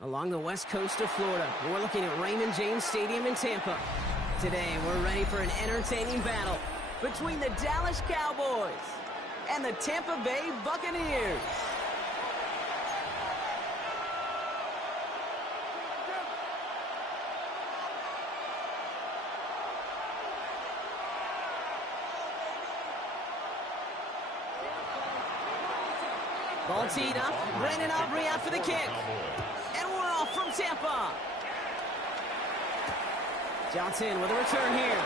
along the west coast of Florida. We're looking at Raymond James Stadium in Tampa. Today, we're ready for an entertaining battle between the Dallas Cowboys and the Tampa Bay Buccaneers. Ball teed up. Brandon Aubrey out for the kick. And we're off from Tampa. Johnson with a return here.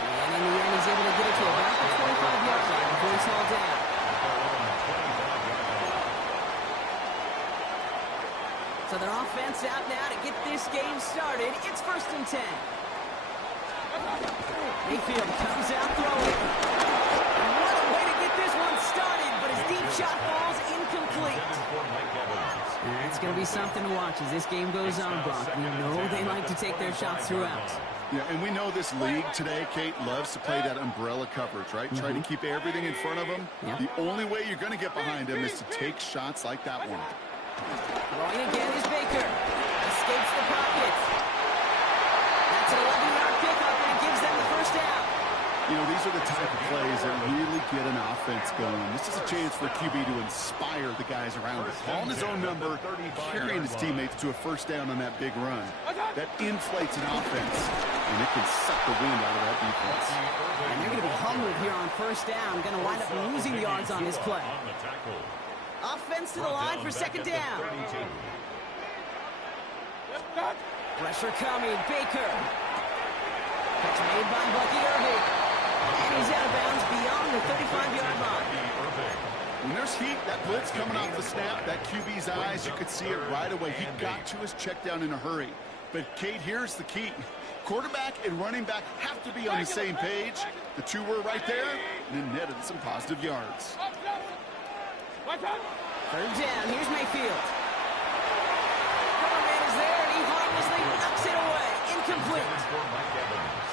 And in the end, he's able to get it to about the 25-yard line before he's hauled down. So their offense out now to get this game started. It's 1st and 10. Mayfield comes out throwing. What a way to get this one started, but his deep shot falls incomplete. It's going to be something to watch as this game goes on, Brock. We know they like to take their shots throughout. Yeah, and we know this league today, Kate, loves to play that umbrella coverage, right? Try to keep everything in front of them. Yep. The only way you're going to get behind them is to take shots like that one. Throwing again is Baker. Escapes the pocket. That's an 11-yard pickup, and it gives them the first down. You know, these are the type of plays that really get an offense going. This is a chance for a QB to inspire the guys around him. Calling his own number, carrying his teammates to a first down on that big run. That inflates an offense, and it can suck the wind out of that defense. And they're going to be humbled here on first down. Going to wind up losing yards on this play. Offense to the line for 2nd down. Pressure coming. Baker. Catch made by Bucky Irving. And he's out of bounds beyond the 35-yard line. When there's heat, that blitz coming off the snap, that QB's eyes, you could see it right away. He got to his check down in a hurry. But, Kate, here's the key. Quarterback and running back have to be on the same page. The two were right there, and it netted some positive yards. 3rd down. Here's Mayfield. Cover man is there, and he harmlessly knocks it away. Incomplete.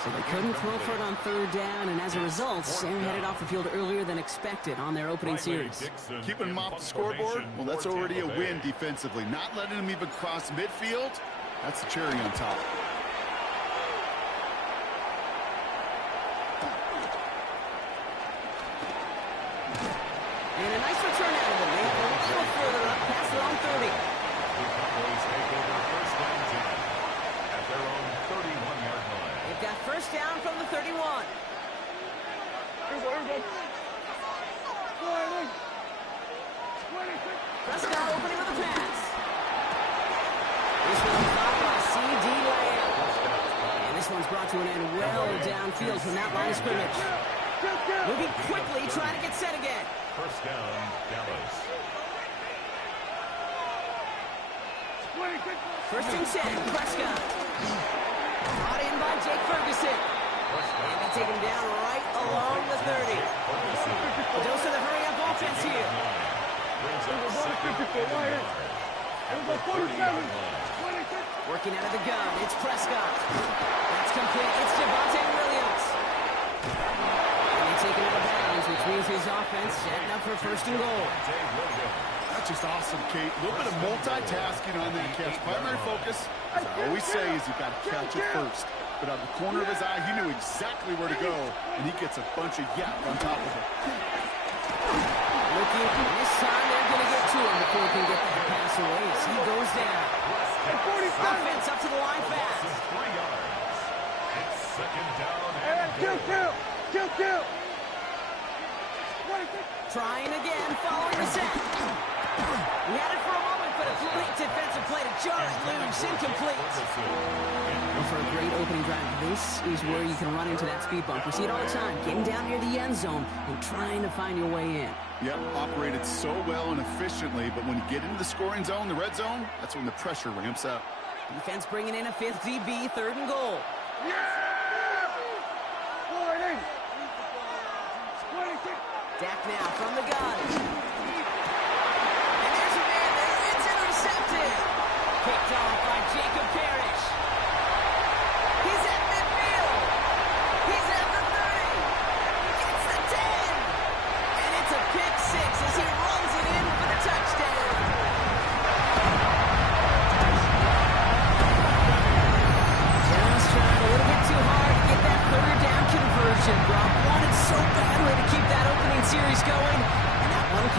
So they couldn't throw for it on 3rd down, and as a result, they're headed off the field earlier than expected on their opening series. Keeping them off the scoreboard? Well, that's already a win defensively. Not letting them even cross midfield, that's the cherry on top. And a nice return out of them. They go a little further up past their own 30. They've got first down from the 31. Prescott opening with a pass. This one caught by C.D. Lamb. And this one's brought to an end well downfield from that line of scrimmage. Moving quickly, trying to get set again. First down, Dallas. 1st and 10, Prescott. Brought in by Jake Ferguson. And they take him down right along the 30. A dose of the hurry-up offense here. Working out of the gun, it's Prescott. That's complete, it's Javonte Williams. And they take it out of bounds, which means his offense setting up for 1st and goal. That's just awesome, Kate. A little bit of multitasking on that catch. Primary focus, as I always say, is you've got to catch it first. But out of the corner of his eye, he knew exactly where to go, and he gets a bunch of yap on top of it. Looking, this time they're going to get to him before he can get that pass away. So he goes down. Offense up to the line fast. 3 yards. It's 2nd down and goal. Kill. Trying again, following the set. He had it for a moment, but a late defensive play to jar it loose, incomplete. And for a great opening drive, this is where you can run into that speed bump. We see it all the time, getting down near the end zone and trying to find your way in. Yep, operated so well and efficiently, but when you get into the scoring zone, the red zone, that's when the pressure ramps up. Defense bringing in a 5th DB, 3rd and goal. Dak now from the gun. And there's a man there. It's intercepted. Picked off by Jacob Parrish. He's at midfield. He's at the 30. Gets the 10. And it's a pick 6 as he runs it in for the touchdown.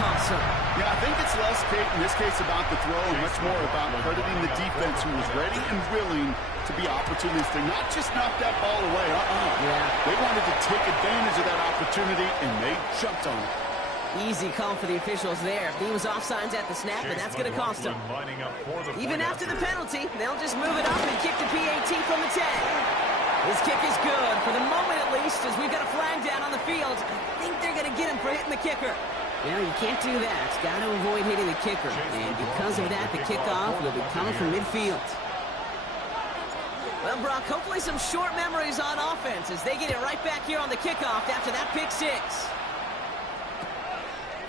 awesome. Yeah, I think it's less, Kate, in this case about the throw and much more about crediting the defense who was ready and willing to be opportunistic, not just knock that ball away. Yeah. They wanted to take advantage of that opportunity, and they jumped on it. Easy call for the officials there. He was offsides at the snap, and that's going to cost them. Even after the penalty, they'll just move it up and kick the PAT from the 10. This kick is good, for the moment at least, as we've got a flag down on the field. I think they're going to get him for hitting the kicker. Well, you can't do that. Got to avoid hitting the kicker. And because of that, the kickoff will be coming from midfield. Well, Brock, hopefully some short memories on offense as they get it right back here on the kickoff after that pick six.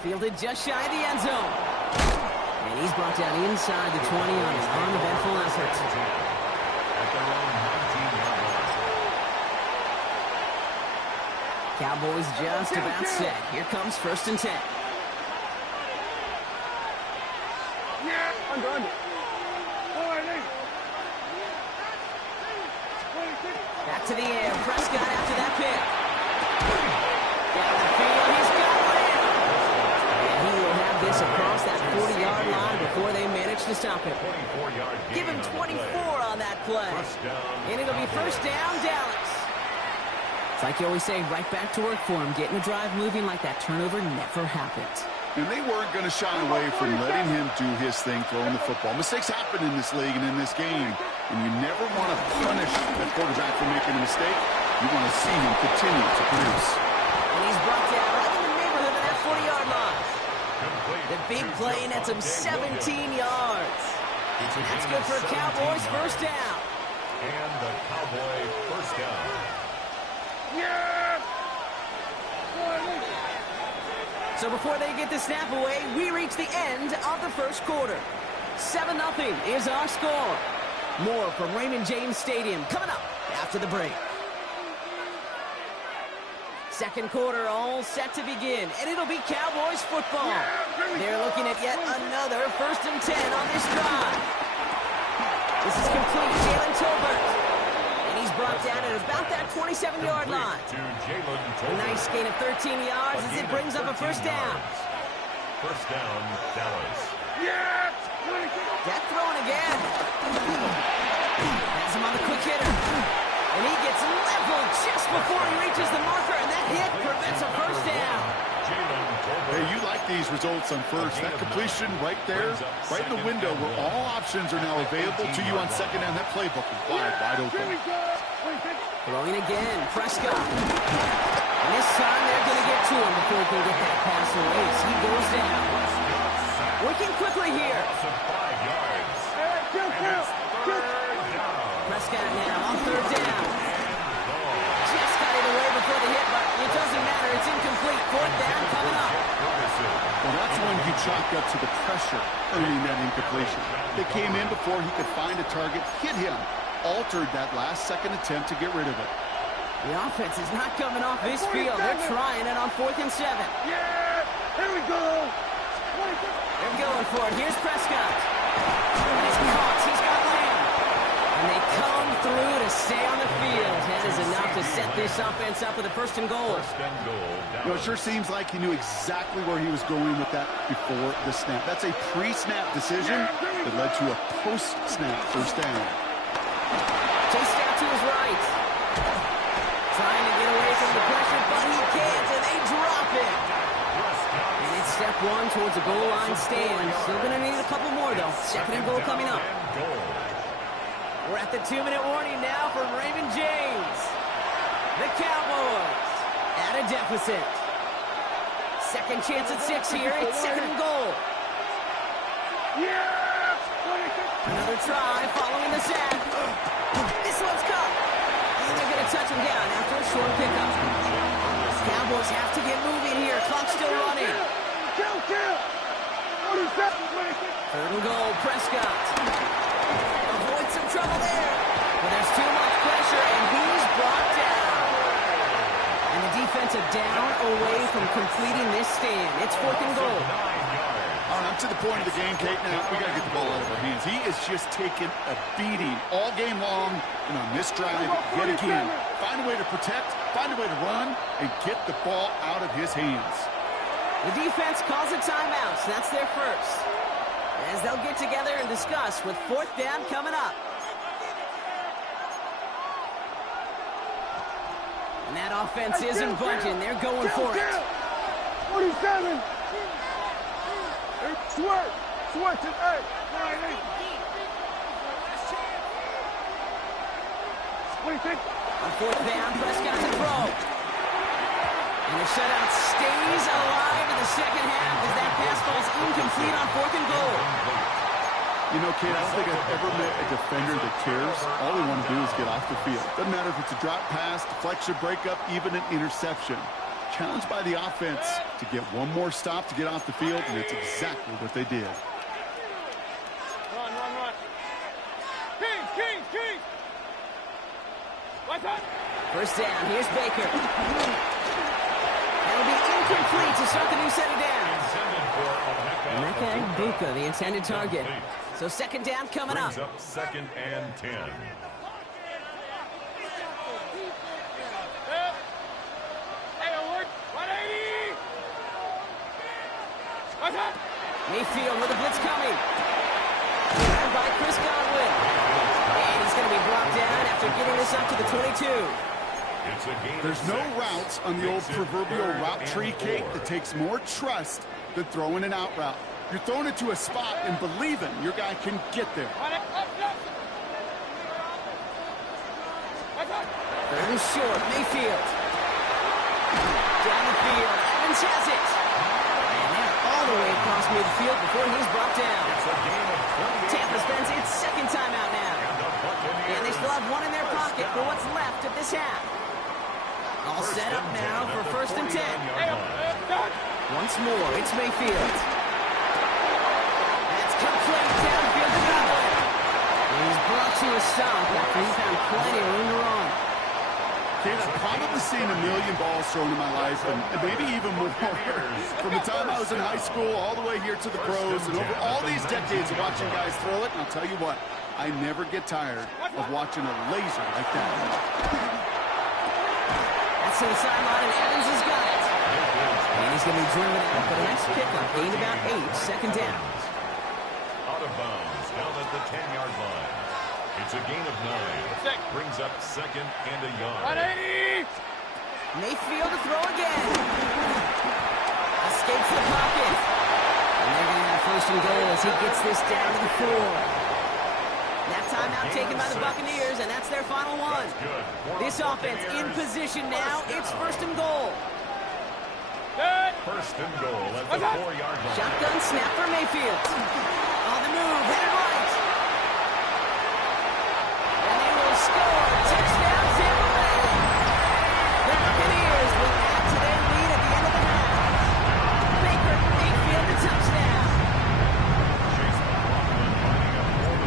Fielded just shy of the end zone. And he's brought down inside the 20 on an uneventful effort. Cowboys just about set. Here comes 1st and 10. Back to the air. Prescott after that pick. Down the field. He's got it. And he will have this across that 40-yard line before they manage to stop him. Give him 24 on that play. And it'll be 1st down, Dallas. It's like you always say, right back to work for him. Getting the drive moving like that turnover never happened. And they weren't going to shy away from letting him do his thing, throwing the football. Mistakes happen in this league and in this game. And you never want to punish the quarterback for making a mistake. You want to see him continue to produce. And he's brought down right in the neighborhood of that 40-yard line. The big play nets him 17 yards. That's good for Cowboys 1st down. And the Cowboy 1st down. So before they get the snap away, we reach the end of the 1st quarter. 7-0 is our score. More from Raymond James Stadium coming up after the break. 2nd quarter all set to begin, and it'll be Cowboys football. They're looking at yet another 1st and 10 on this drive. This is complete. Jalen Tolbert. And he's brought down at about that 27-yard line. A nice gain of 13 yards as it brings up a 1st down. 1st down, Dallas. That thrown again. Has him on the quick hitter. And he gets leveled just before he reaches the marker, and that hit prevents a 1st down. Hey, you like these results on 1st. That completion right there, right in the window where all options are now available to you on 2nd down. That playbook is wide open. Throwing again, Prescott. And this time they're going to get to him before he can get that pass away as he goes down. Working quickly here. Prescott now on 3rd down. Just got it away before the hit, but it doesn't matter. It's incomplete. 4th down coming up. Well, that's when he chalked up to the pressure, earning that incompletion. They came in before he could find a target, hit him, altered that last-second attempt to get rid of it. The offense is not coming off this field. They're trying it on 4th and 7. Yeah, here we go. They're going for it. Here's Prescott. He's caught. He's got Lamb. And they come through to stay on the field. That is enough to set this offense up with a 1st and goal. You know, it sure seems like he knew exactly where he was going with that before the snap. That's a pre-snap decision that led to a post-snap 1st down. Chased out to his right. Trying to get away from the pressure, but he can't, and they drop it. And it's step 1 towards the goal line stand. Still going to need a couple more, though. 2nd and goal coming up. We're at the 2-minute warning now from Raymond James. The Cowboys at a deficit. 2nd chance at 6 here. It's 2nd and goal. Another try following the sack. This one's caught. And they're going to touch him down after a short pickup. Cowboys have to get moving here. Clock's still running. 3rd and goal, Prescott. Avoid some trouble there. But there's too much pressure, and he's brought down. And the defensive down away from completing this stand. It's 4th and goal. All right, I'm to the point of the game, Kate. Now, we got to get the ball out of our hands. He is just taking a beating all game long. And on this drive, yet again, find a way to protect, find a way to run, and get the ball out of his hands. The defense calls a timeout. That's their first. As they'll get together and discuss with fourth down coming up. And that offense isn't budging. They're going for it. 47. Sweat. Sweat to eight. On fourth down, Prescott to throw. And the shutout stays alive in the second half as that pass falls incomplete on fourth and goal. You know, Kate, I don't think I've ever met a defender that cares. All they want to do is get off the field. Doesn't matter if it's a drop pass, deflection, breakup, even an interception. Challenged by the offense to get one more stop to get off the field, and it's exactly what they did. Run. Kings. What's up? First down, here's Baker. That'll be incomplete to start the new set of downs. Emeka Egbuka, the intended target. So second down coming up. Brings up second and 10. Mayfield with a blitz coming. Grabbed by Chris Godwin. And he's going to be brought down after getting this up to the 22. There's no routes on the old proverbial route tree, Kate, that takes more trust than throwing an out route. You're throwing it to a spot and believing your guy can get there. Third and short, Mayfield. Down the field, Evans has it. And they're all the way across midfield before he's brought down. Tampa spends its second timeout now. And they still have one in their pocket for what's left of this half. All set up now for first and 10. Once more, it's Mayfield. That's complete downfield to Godwin. And he's brought to a stop after he found plenty of room to run. Kate, I've probably seen a million balls thrown in my life, and maybe even more. From the time I was in high school all the way here to the pros, and over all these decades of watching guys throw it, and I'll tell you what, I never get tired of watching a laser like that. That's to the sideline, and Evans has got it. And he's going to be driven out for the next pickup. Gain about 8, second down. Out of bounds, down at the 10-yard line. It's a gain of 9. Brings up second and a yard. Mayfield to throw again. Escapes the pocket. And they're going to have first and goal as he gets this down to the 4. That timeout taken by the Buccaneers, and that's their final one. This offense in position now. It's first and goal. First and goal at the 4-yard line. Shotgun snap for Mayfield. On the move, headed right. And they will score. Touchdown, Tampa Bay. The Buccaneers will add to their lead at the end of the half. Baker Mayfield the touchdown.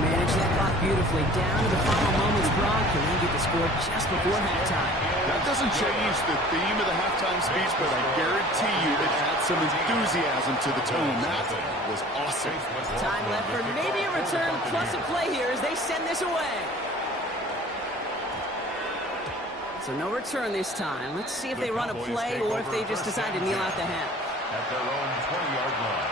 Manage that clock beautifully down to the final moments. Brock can then get the score just before halftime. That doesn't change the theme of the halftime speech, but I guarantee you it adds some enthusiasm to the tone. That was awesome. Time left for maybe a return plus a play here as they send this away. So no return this time. Let's see if they run a play or if they just decide to kneel out the half. At their own 20-yard line.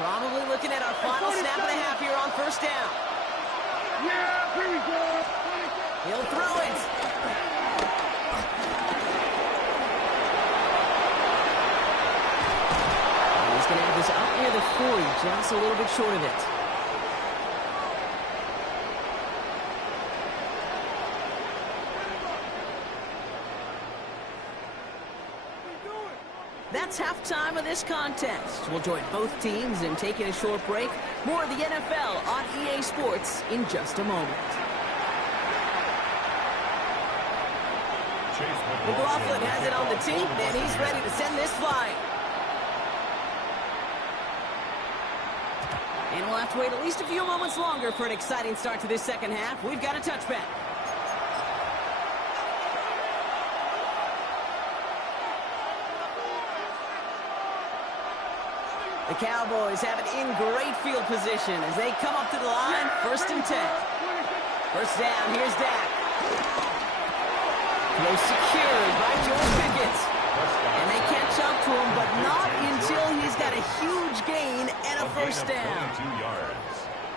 Probably looking at our final snap of the half here on first down. Yeah, here we go. He'll throw it. And he's going to have this up near the 40, just a little bit short of it. That's halftime of this contest. We'll join both teams in taking a short break. More of the NFL on EA Sports in just a moment. McLaughlin has it on the tee, and he's ready to send this flying. And we'll have to wait at least a few moments longer for an exciting start to this second half. We've got a touchback. The Cowboys have it in great field position as they come up to the line, first and 10. First down, here's Dak. Throw secured by George Pickens. And they catch up to him, but not until he's got a huge gain and a first down.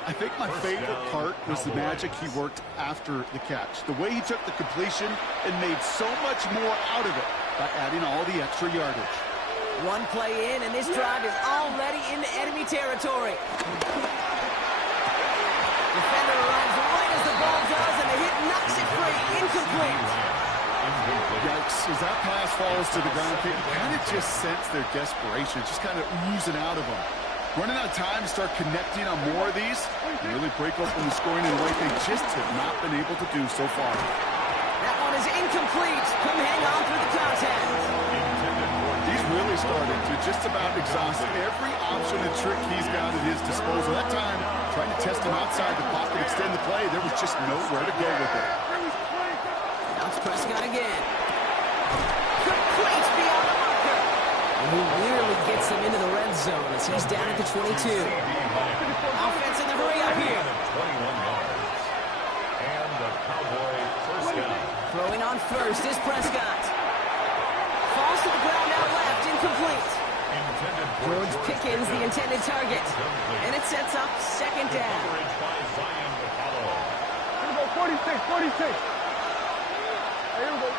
I think my favorite part was the magic he worked after the catch. The way he took the completion and made so much more out of it by adding all the extra yardage. One play in, and this drive is already into enemy territory. Defender arrives right as the ball does, and the hit knocks it free. Incomplete. Yikes. As that pass falls to the ground, you kind of just sense their desperation, just kind of oozing out of them. Running out of time to start connecting on more of these and really break open the scoring in a way they just have not been able to do so far. That one is incomplete. Couldn't hang on through the contact. He's really started to just about exhaust every option and trick he's got at his disposal. That time, trying to test him outside the pocket, extend the play, there was just nowhere to go with it. Now it's Prescott again. Complete beyond the marker. And he nearly gets them into the red zone as he's down at the 22. Offense in the hurry up here. 21 yards. And the Cowboy first down. Throwing on first is Prescott. Falls to the ground out left, incomplete. George Pickens, the intended target. And it sets up second down. Here we go, 46, 46. Here we go.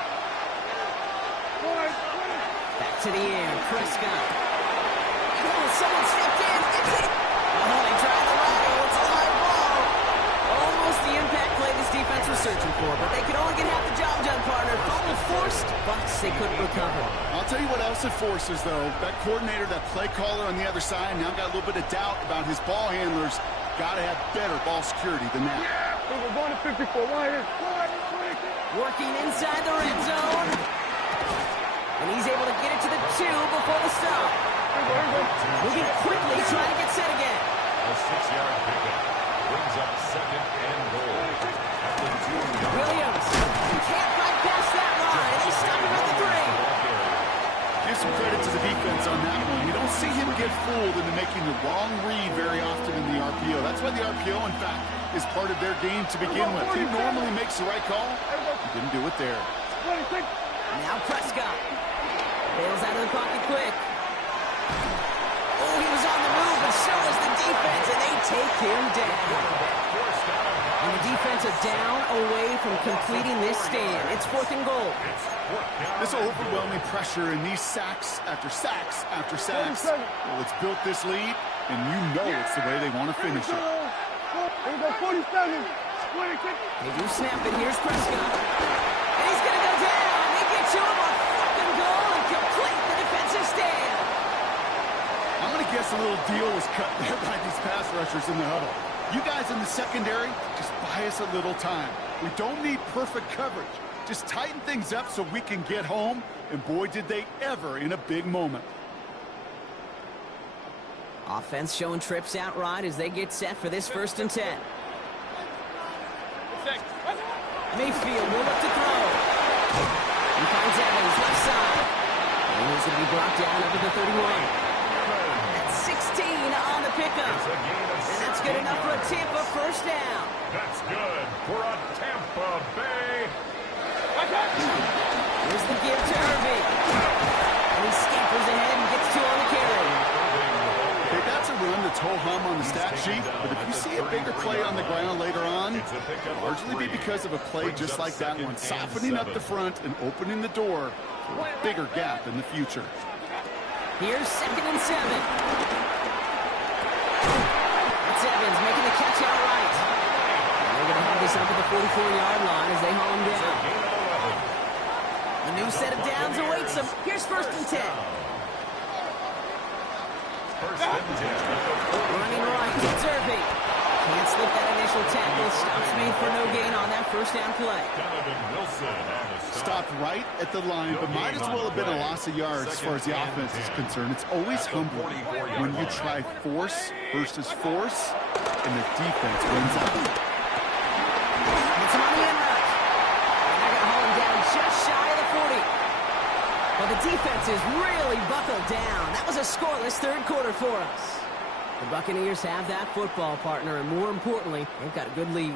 Back to the air, Prescott. Oh, someone stepped in. It's it. Oh, they tried the lateral. It's a live ball. Almost the impact play this defense was searching for, but they could only get half the job done, partner. Fumble forced, but they couldn't recover. I'll tell you what else it forces, though. That coordinator, that play caller on the other side, now got a little bit of doubt about his ball handlers. Got to have better ball security than that. We're going to 54. Why is Working inside the red zone. And he's able to get it to the 2 before the stop. Moving quickly, trying to get set again. A 6-yard pickup brings up second and goal. At the 2-yard Williams can't bypass that line. They stop him at the 3. Give some credit to the defense on that one. You don't see him get fooled into making the wrong read very often in the RPO. That's why the RPO, in fact, is part of their game to begin with. He normally makes the right call. He didn't do it there. Now Prescott. Bails out of the pocket quick. Oh, he was on the move, but so was the defense, and they take him down. And the defense is down away from completing this stand. It's 4th and goal. This overwhelming pressure and these sacks after sacks after sacks. Well, it's built this lead, and you know it's the way they want to finish it. Here we go, 47. 26. They do snap it. Here's Prescott. And he's going to go down. They get to him on 4th and goal and complete the defensive stand. I'm going to guess a little deal was cut there by these pass rushers in the huddle. You guys in the secondary, just buy us a little time. We don't need perfect coverage. Just tighten things up so we can get home. And boy, did they ever in a big moment. Offense showing trips out right as they get set for this 1st and 10. Mayfield will look to throw. He finds Evans left side. And he's going to be brought down up to the 31. That's 16 on the pickup. And that's good enough for a Tampa first down. That's good for a Tampa Bay. Here's the give to Irving. And he scampers ahead and gets 2 on the carry. Okay, that's a run that's ho-hum on the stat sheet, but if you see a bigger play on the ground later on, it'll largely be because of a play just like that one, softening up the front and opening the door for a bigger gap in the future. Here's 2nd and 7. It's Evans making the catch out right. And they're going to have this up at the 44-yard line as they haul him down. A new set of downs awaits them. Here's 1st and 10. Running right, Zerby. Can't slip that initial tackle. Stops made for no gain on that first down play. Stopped right at the line, but might as well have been a loss of yards as far as the offense is concerned. It's always humbling when you try force versus force, and the defense wins out. It's him on the end route. And they're going to haul him down just shy of the 40. Well, the defense is really buckled down. That was a scoreless 3rd quarter for us. The Buccaneers have that football partner, and more importantly, they've got a good lead.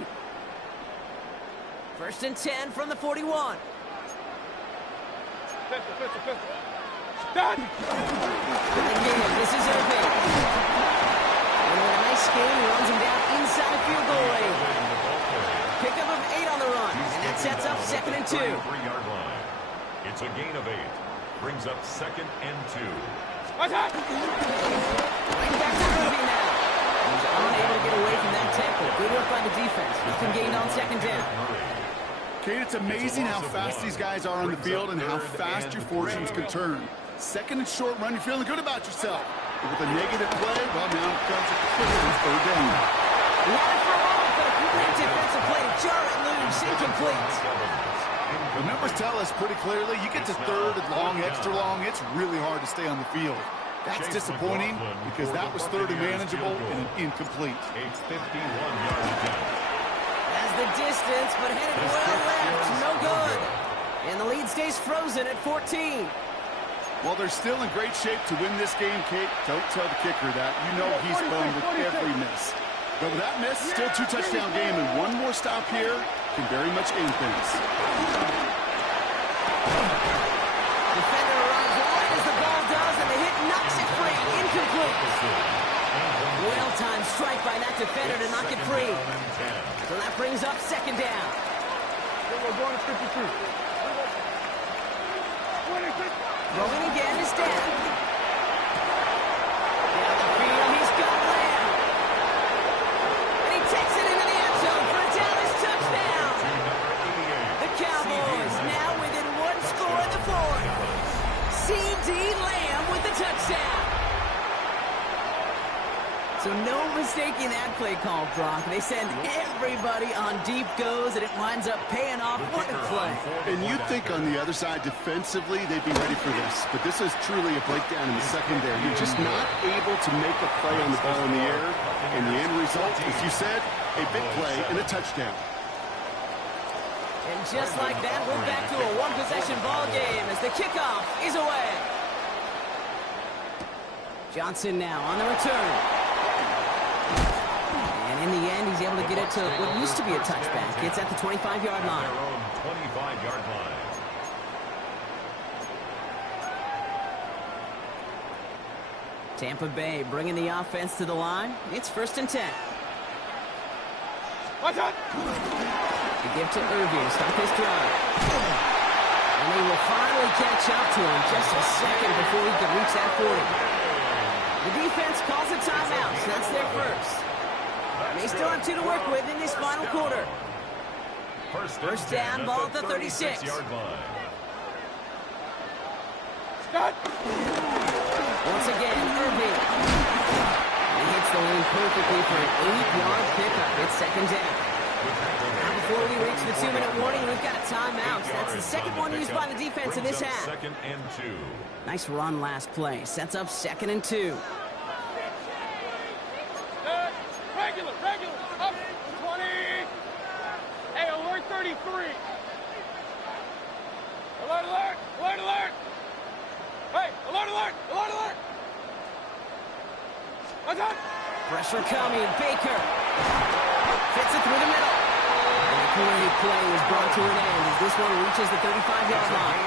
1st and 10 from the 41. Done. Again, this is Irving. And with a nice game, he runs him down inside the field goal range. Pickup of 8 on the run, and that sets up 2nd and 2. 3-yard line. It's a gain of 8. Brings up 2nd and 2. What's that? Right back to Irving now. He's unable to get away from that tackle. Good work by the defense. Nothing gained on 2nd down. Kate, it's amazing how fast these guys are on the field and how fast your fortunes can turn. 2nd and short run, you're feeling good about yourself. But with a negative play, well, now it comes a quick 3rd down. He had it for a moment, but a great defensive play to jar it loose, incomplete. The numbers tell us pretty clearly, you get to 3rd and long, extra long, it's really hard to stay on the field. That's disappointing because that was 3rd and manageable and an incomplete. A 51-yard attempt. Has the distance, but headed well left. No good. And the lead stays frozen at 14. While they're still in great shape to win this game, Kate, don't tell the kicker that. You know he's bummed with every miss. But with that miss, still 2-touchdown game, and one more stop here can very much end things. Defender arrives right as the ball does, and the hit knocks it free. Incomplete. Well-timed strike by that defender to knock it free. So that brings up 2nd down. We're going to 52. 26. Rolling again is Dan. Down the field, he's got Lamb. And he takes it into the end zone for a Dallas touchdown. The Cowboys now within 1 score in the 4th. C.D. Lamb with the touchdown. So no mistaking that play call, Brock. They send everybody on deep goes, and it winds up paying off. What a play. And you'd think on the other side, defensively, they'd be ready for this. But this is truly a breakdown in the secondary. You're just not able to make a play on the ball in the air. And the end result, as you said, a big play and a touchdown. And just like that, we're back to a one-possession ball game as the kickoff is away. Johnson now on the return. And in the end, he's able to get it to what used to be a touchback. It's at the 25-yard line. 25-yard line. Tampa Bay bringing the offense to the line. It's 1st and 10. What's that? The give to Irving to start this drive. And they will finally catch up to him just a second before he can reach that 40. The defense calls a timeout, so that's their first. They still have 2 to work with in this final quarter. First down, ball at the 36-yard line. Start. Once again, Irving. He hits the lane perfectly for an 8-yard pickup. It's 2nd down. Now before we reach the 2-minute warning, we've got a timeout. That's the second one used by the defense in this half. 2nd and 2. Nice run last play. Sets up 2nd and 2. Regular. Up. 20. Hey, alert 33. Alert. Hey, alert. What's up? Pressure coming. Baker fits it through the middle. And the great play is brought to an end as this one reaches the 35-yard line.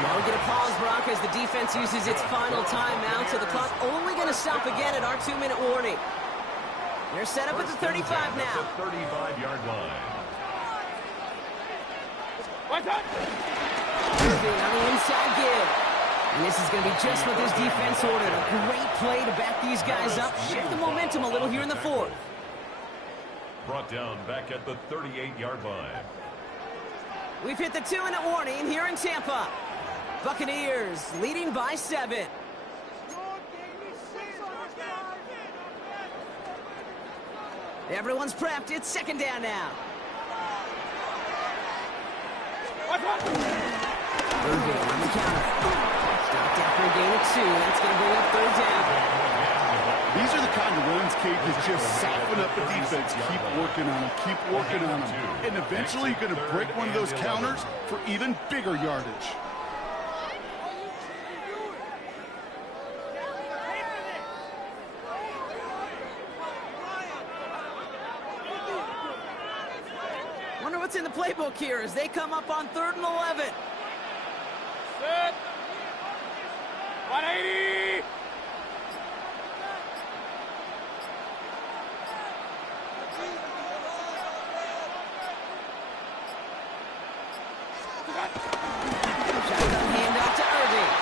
Now we get a pause, Brock, as the defense uses its final timeout, so the clock only going to stop again at our 2-minute warning. They're set up at the 35 now. 35-yard line. What's up? Irving on the inside give. And this is going to be just what this defense ordered. A great play to back these guys up. Shift the momentum a little here in the 4th. Brought down back at the 38-yard line. We've hit the 2-minute warning here in Tampa. Buccaneers leading by 7. Everyone's prepped. It's 2nd down now. Irving on the counter. Stopped after a gain of 2. That's going to bring up 3rd down. These are the kind of runs, Kate, that just soften up the defense. Keep working on them. Keep working on them. And eventually you're going to break one of those counters for even bigger yardage. Wonder what's in the playbook here as they come up on 3rd and 11. Set. 180. Shotgun handoff to Irving.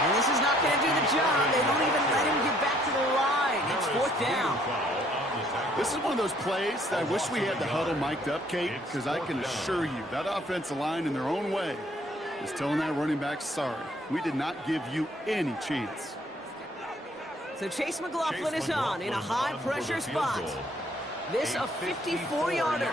And this is not going to do the job. They don't even let him get back to the line. It's fourth down. This is one of those plays that I wish we had the huddle mic'd up, Kate, because I can assure you that offensive line in their own way is telling that running back, sorry, we did not give you any chance. So Chase McLaughlin is on in a high-pressure spot. This a 54-yarder.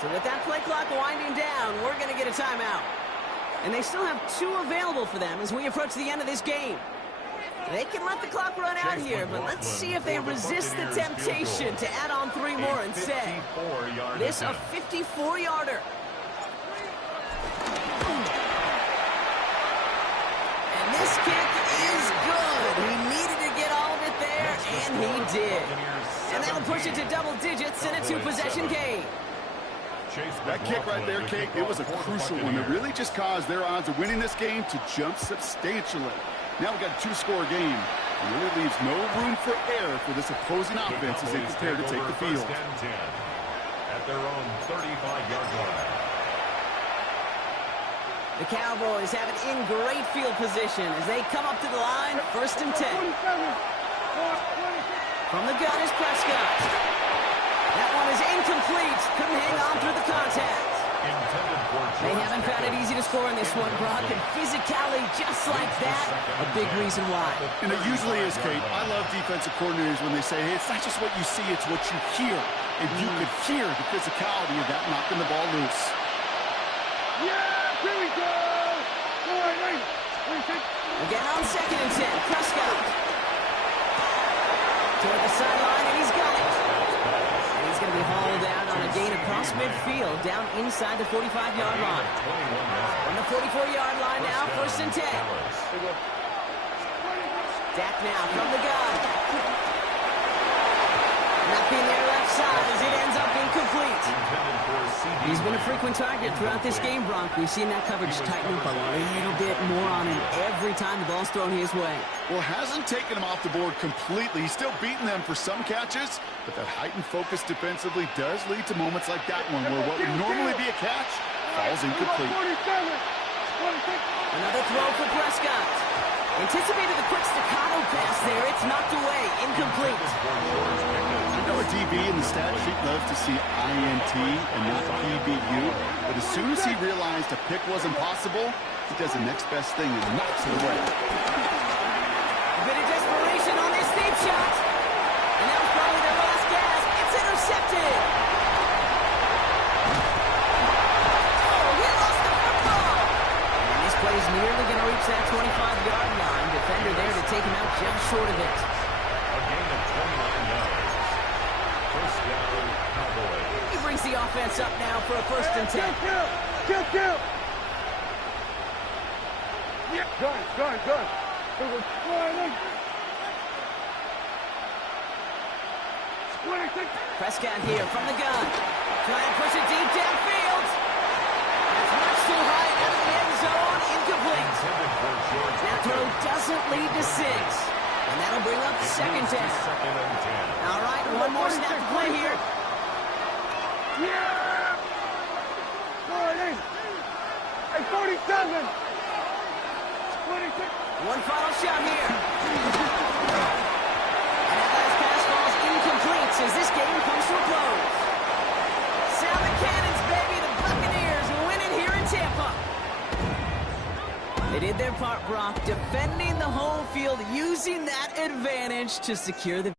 So with that play clock winding down, we're going to get a timeout. And they still have 2 available for them as we approach the end of this game. They can let the clock run out here, but let's see if they resist the temptation to add on 3 more instead. This a 54-yarder. And this kick is good. He needed to get all of it there, and he did. And that'll push it to double digits in a 2-possession game. That kick right there, Kate, it was a crucial one that really just caused their odds of winning this game to jump substantially. Now we've got a 2-score game. It really leaves no room for error for this opposing offense as they prepare to take the field. At their own 35-yard line. The Cowboys have it in great field position as they come up to the line, 1st and 10. From the gun is Prescott. That one is incomplete. Couldn't hang on through the contact. They haven't found it easy to score in this one, Brock, and physicality just like that, a big reason why. And it usually is, Kate. I love defensive coordinators when they say, hey, it's not just what you see, it's what you hear. And you could hear the physicality of that knocking the ball loose. Yeah, here we go. Again on 2nd and 10, Prescott. Toward the sideline, and he's got it. He's going to be hauled out on a gain across midfield, down inside the 45-yard line. On the 44-yard line now, 1st and 10. Dak now from the gun. Nothing there left side as it ends up incomplete. He's been a frequent target throughout this game, Brock. We've seen that coverage tighten up a little bit more on him every time the ball's thrown his way. Well, hasn't taken him off the board completely. He's still beating them for some catches, but that heightened focus defensively does lead to moments like that one where what would normally be a catch falls incomplete. Another throw for Prescott. Anticipated the quick staccato pass there. It's knocked away. Incomplete. I know a DB in the stat sheet loves to see INT and not PBU, but as soon as he realized a pick wasn't possible, he does the next best thing and knocks it away. A bit of desperation on this deep shot. And that was probably their last gasp. It's intercepted. Oh, he lost the football. And this play is nearly going to reach that 25-yard line. Defender there to take him out just short of it. A gain of 29 yards. First down, Cowboys. He brings the offense up now for a 1st and 10. Kill. Yeah. Gun. Prescott here from the gun. Try and push it deep downfield. That's much too high out of the end zone. Incomplete. That throw doesn't lead to 6. And that'll bring up 2nd down. All right, one more snap to play here. Yeah! 47! 26! One final shot here. And that last pass falls incomplete as this game comes to a close. Sound the cannons, baby. The Buccaneers winning here in Tampa. They did their part, Brock, defending the home field, using that advantage to secure the